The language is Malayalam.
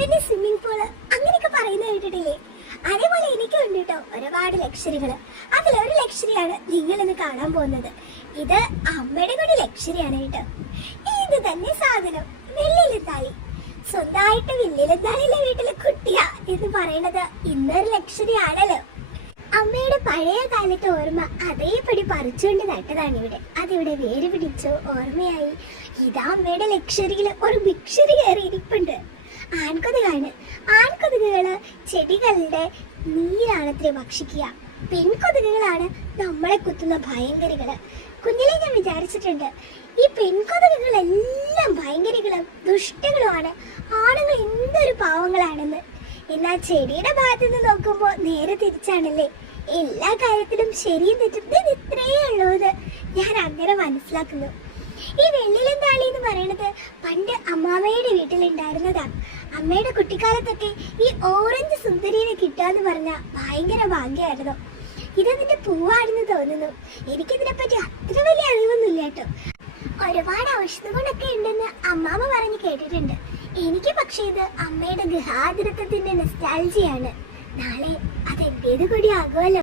പിന്നെ സ്വിമ്മിംഗ് പൂള് അങ്ങനെയൊക്കെ പറയുന്നത് കേട്ടിട്ടില്ലേ? അതേപോലെ എനിക്കും ഉണ്ട് കേട്ടോ ഒരുപാട് ലക്ഷറികള്. അതിലൊരു ലക്ഷറിയാണ് നിങ്ങൾ ഇന്ന് കാണാൻ പോകുന്നത്. ഇത് അമ്മയുടെ കൂടി ലക്ഷറിയാണ് കേട്ടോ. ഇത് തന്നെ സാധനം, വെള്ളിയിലെത്താളി. സ്വന്തമായിട്ട് വെള്ളിയിലെത്താളിയിലെ വീട്ടിലെ കുട്ടിയാ എന്ന് പറയുന്നത് ഇന്നൊരു ലക്ഷറി ആണല്ലോ. അമ്മയുടെ പഴയ കാലത്തെ ഓർമ്മ അതേപടി പറിച്ചുകൊണ്ട് നട്ടതാണ് ഇവിടെ. അതിവിടെ വേര് പിടിച്ചു ഓർമ്മയായി. ഇതാ അമ്മയുടെ ലക്ഷറിയില് ഒരു ഭിക്ഷറി കയറി ഇരിപ്പുണ്ട്. ആൺകൊതുകാണ്. ആൺകൊതുകുകള് ചെടികളുടെ നീരാണത്രേ ഭക്ഷിക്കുക. പെൺകൊതുകുകളാണ് നമ്മളെ കുത്തുന്ന ഭയങ്കരികള്. കുഞ്ഞിലെ ഞാൻ വിചാരിച്ചിട്ടുണ്ട് ഈ പെൺകൊതുകുകളെല്ലാം ഭയങ്കരികളും ദുഷ്ടങ്ങളുമാണ്, ആണുങ്ങൾ എന്തൊരു പാവങ്ങളാണെന്ന്. എന്നാൽ ചെടിയുടെ ഭാഗത്ത് നിന്ന് നോക്കുമ്പോൾ നേരെ തിരിച്ചാണല്ലേ. എല്ലാ കാര്യത്തിലും ശരിയും തെറ്റും ഇത്രയേ ഉള്ളൂ എന്ന് ഞാൻ അങ്ങനെ മനസ്സിലാക്കുന്നു. ഈ വെള്ളിയിലെന്താളി എന്ന് പറയുന്നത് പണ്ട് അമ്മാമ്മയുടെ വീട്ടിലുണ്ടായിരുന്നതാ. അമ്മയുടെ കുട്ടിക്കാലത്തൊക്കെ ഈ ഓറഞ്ച് സുന്ദരീനെ കിട്ടാന്ന് പറഞ്ഞ ഭയങ്കര ഭാഗ്യമായിരുന്നു. ഇതെന്നിന്റെ പൂവാണെന്ന് തോന്നുന്നു. എനിക്കിതിനെപ്പറ്റി അത്ര വലിയ അറിവൊന്നുമില്ല കേട്ടോ. ഒരുപാട് ഔഷധ ഗുണമൊക്കെ ഉണ്ടെന്ന് അമ്മാമ്മ പറഞ്ഞ് കേട്ടിട്ടുണ്ട്. എനിക്ക് പക്ഷേ ഇത് അമ്മയുടെ ഗൃഹാതിരത്വത്തിന്റെ നൊസ്റ്റാൾജിയാണ്. നാളെ അതെന്റേത് കൂടി ആകുമല്ലോ.